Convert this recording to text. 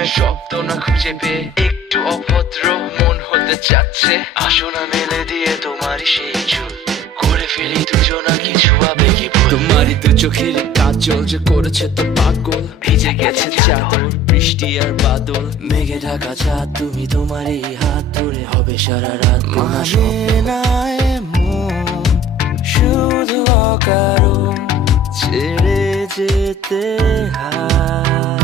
প্রেমের শব্দ না খুঁজে পেয়ে একটু অভদ্র মন হতে চাচ্ছে। আসো না মেলে দিয়ে তোমারই সেই চুল, করে ফেলি দুজনা কিছু আবেগী ভুল। তোমারই দু চোখের কাজল যে করেছে তো পাগল, ভিজে গেছে চাদর বৃষ্টি আর বাদল। মেঘে ঢাকা চাঁদ তুমি তোমারই হাত ধরে হবে সারা রাত। মানে না এমন শুধু অকারণ ছেড়ে যেতে হয়।